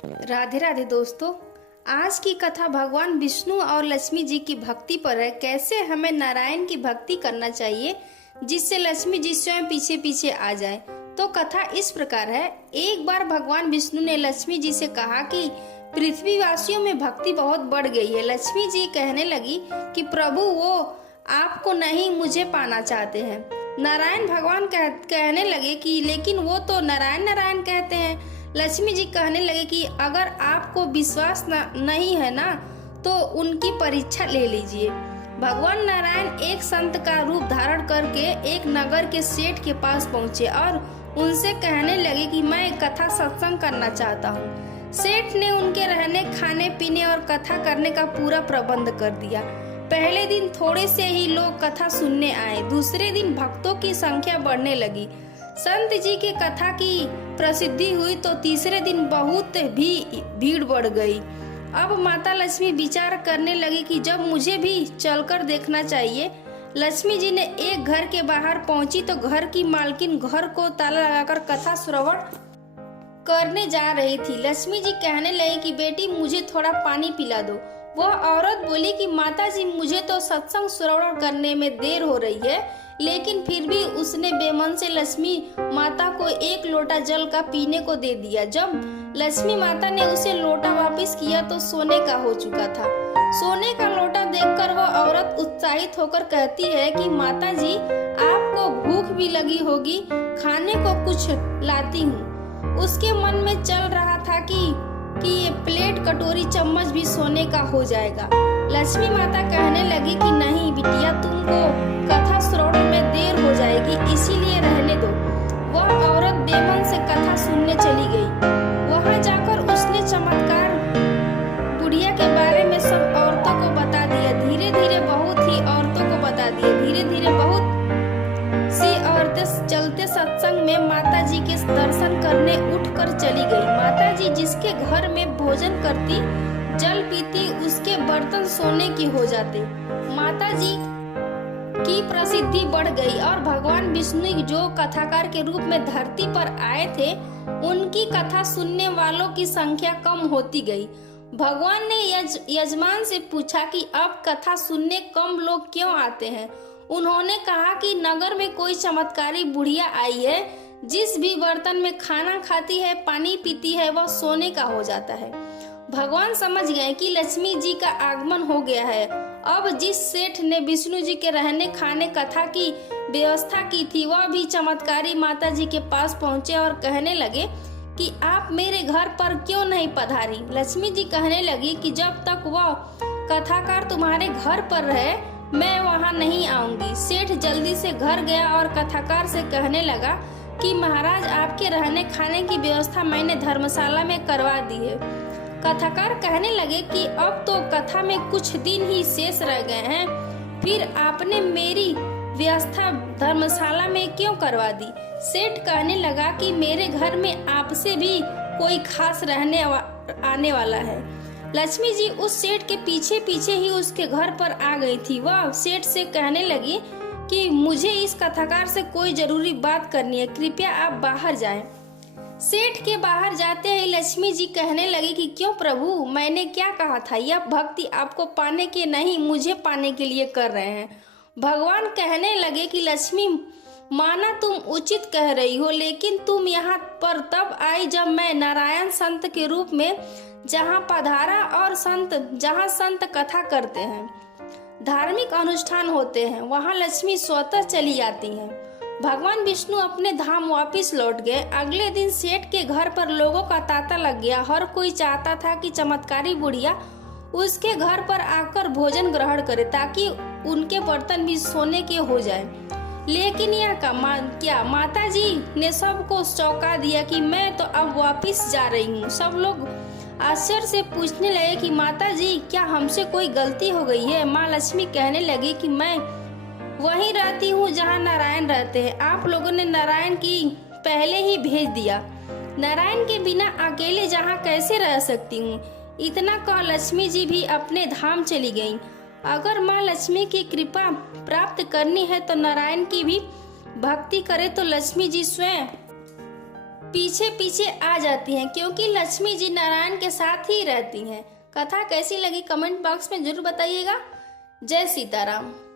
राधे राधे दोस्तों। आज की कथा भगवान विष्णु और लक्ष्मी जी की भक्ति पर है। कैसे हमें नारायण की भक्ति करना चाहिए जिससे लक्ष्मी जी स्वयं पीछे पीछे आ जाए। तो कथा इस प्रकार है। एक बार भगवान विष्णु ने लक्ष्मी जी से कहा कि पृथ्वीवासियों में भक्ति बहुत बढ़ गई है। लक्ष्मी जी कहने लगी कि प्रभु वो आपको नहीं मुझे पाना चाहते हैं। नारायण भगवान कहने लगे कि लेकिन वो तो नारायण नारायण कहते हैं। लक्ष्मी जी कहने लगे कि अगर आपको विश्वास नहीं है ना तो उनकी परीक्षा ले लीजिए। भगवान नारायण एक संत का रूप धारण करके एक नगर के सेठ के पास पहुंचे और उनसे कहने लगे कि मैं कथा सत्संग करना चाहता हूं। सेठ ने उनके रहने खाने पीने और कथा करने का पूरा प्रबंध कर दिया। पहले दिन थोड़े से ही लोग कथा सुनने आए। दूसरे दिन भक्तों की संख्या बढ़ने लगी। संत जी की कथा की प्रसिद्धि हुई तो तीसरे दिन बहुत भी भीड़ बढ़ गई। अब माता लक्ष्मी विचार करने लगी कि जब मुझे भी चलकर देखना चाहिए। लक्ष्मी जी ने एक घर के बाहर पहुंची तो घर की मालकिन घर को ताला लगाकर कथा श्रवण करने जा रही थी। लक्ष्मी जी कहने लगी कि बेटी मुझे थोड़ा पानी पिला दो। वह औरत बोली कि माता जी मुझे तो सत्संग श्रवण करने में देर हो रही है। लेकिन फिर भी उसने बेमन से लक्ष्मी माता को एक लोटा जल का पीने को दे दिया। जब लक्ष्मी माता ने उसे लोटा वापस किया तो सोने का हो चुका था। सोने का लोटा देखकर वह औरत उत्साहित होकर कहती है कि माता जी आपको भूख भी लगी होगी, खाने को कुछ लाती हूँ। उसके मन में चल रहा था कि ये प्लेट कटोरी चम्मच भी सोने का हो जाएगा। लक्ष्मी माता कहने लगी कि नहीं बिटिया, तुमको कथा श्रवण में देर हो जाएगी, इसीलिए रहने दो। वह औरत बेमन से कथा सुनने चली गई। वहां जाकर उसने चमत्कार बुढ़िया के बारे में सब औरतों को बता दिया। धीरे धीरे बहुत ही औरतों को बता दिया। धीरे धीरे बहुत सी औरतें चलते सत्संग में माता जी के दर्शन करने उठकर चली गई। माता जी जिसके घर में भोजन करती, जल पीती, उसके बर्तन सोने की हो जाते। माता जी की प्रसिद्धि बढ़ गई और भगवान विष्णु जो कथाकार के रूप में धरती पर आए थे, उनकी कथा सुनने वालों की संख्या कम होती गई। भगवान ने यजमान से पूछा कि अब कथा सुनने कम लोग क्यों आते हैं। उन्होंने कहा कि नगर में कोई चमत्कारी बुढ़िया आई है। जिस भी बर्तन में खाना खाती है, पानी पीती है, वह सोने का हो जाता है। भगवान समझ गए कि लक्ष्मी जी का आगमन हो गया है। अब जिस सेठ ने विष्णु जी के रहने खाने कथा की व्यवस्था की थी, वह भी चमत्कारी माता जी के पास पहुंचे और कहने लगे कि आप मेरे घर पर क्यों नहीं पधारी। लक्ष्मी जी कहने लगी कि जब तक वह कथाकार तुम्हारे घर पर रहे मैं वहां नहीं आऊंगी। सेठ जल्दी से घर गया और कथाकार से कहने लगा कि महाराज आपके रहने खाने की व्यवस्था मैंने धर्मशाला में करवा दी है। कथाकार कहने लगे कि अब तो कथा में कुछ दिन ही शेष रह गए हैं, फिर आपने मेरी व्यवस्था धर्मशाला में क्यों करवा दी। सेठ कहने लगा कि मेरे घर में आपसे भी कोई खास आने वाला है। लक्ष्मी जी उस सेठ के पीछे पीछे ही उसके घर पर आ गई थी। वह सेठ से कहने लगी कि मुझे इस कथाकार से कोई जरूरी बात करनी है, कृपया आप बाहर जाएं। सेठ के बाहर जाते ही लक्ष्मी जी कहने लगी कि क्यों प्रभु, मैंने क्या कहा था, यह भक्ति आपको पाने के नहीं मुझे पाने के लिए कर रहे हैं। भगवान कहने लगे कि लक्ष्मी माना तुम उचित कह रही हो, लेकिन तुम यहाँ पर तब आई जब मैं नारायण संत के रूप में जहाँ पधारा और जहाँ संत कथा करते हैं, धार्मिक अनुष्ठान होते हैं, वहाँ लक्ष्मी स्वतः चली आती हैं। भगवान विष्णु अपने धाम वापिस लौट गए। अगले दिन सेठ के घर पर लोगों का तांता लग गया। हर कोई चाहता था कि चमत्कारी बुढ़िया उसके घर पर आकर भोजन ग्रहण करे ताकि उनके बर्तन भी सोने के हो जाए। लेकिन यह क्या माता जी ने सबको चौंका दिया कि मैं तो अब वापिस जा रही हूँ। सब लोग आश्चर्य से पूछने लगे कि माता जी क्या हमसे कोई गलती हो गई है। माँ लक्ष्मी कहने लगी कि मैं वहीं रहती हूँ जहाँ नारायण रहते हैं। आप लोगों ने नारायण की पहले ही भेज दिया। नारायण के बिना अकेले जहाँ कैसे रह सकती हूँ। इतना कह लक्ष्मी जी भी अपने धाम चली गईं। अगर माँ लक्ष्मी की कृपा प्राप्त करनी है तो नारायण की भी भक्ति करे तो लक्ष्मी जी स्वयं पीछे पीछे आ जाती हैं, क्योंकि लक्ष्मी जी नारायण के साथ ही रहती हैं। कथा कैसी लगी कमेंट बॉक्स में जरूर बताइएगा। जय सीताराम।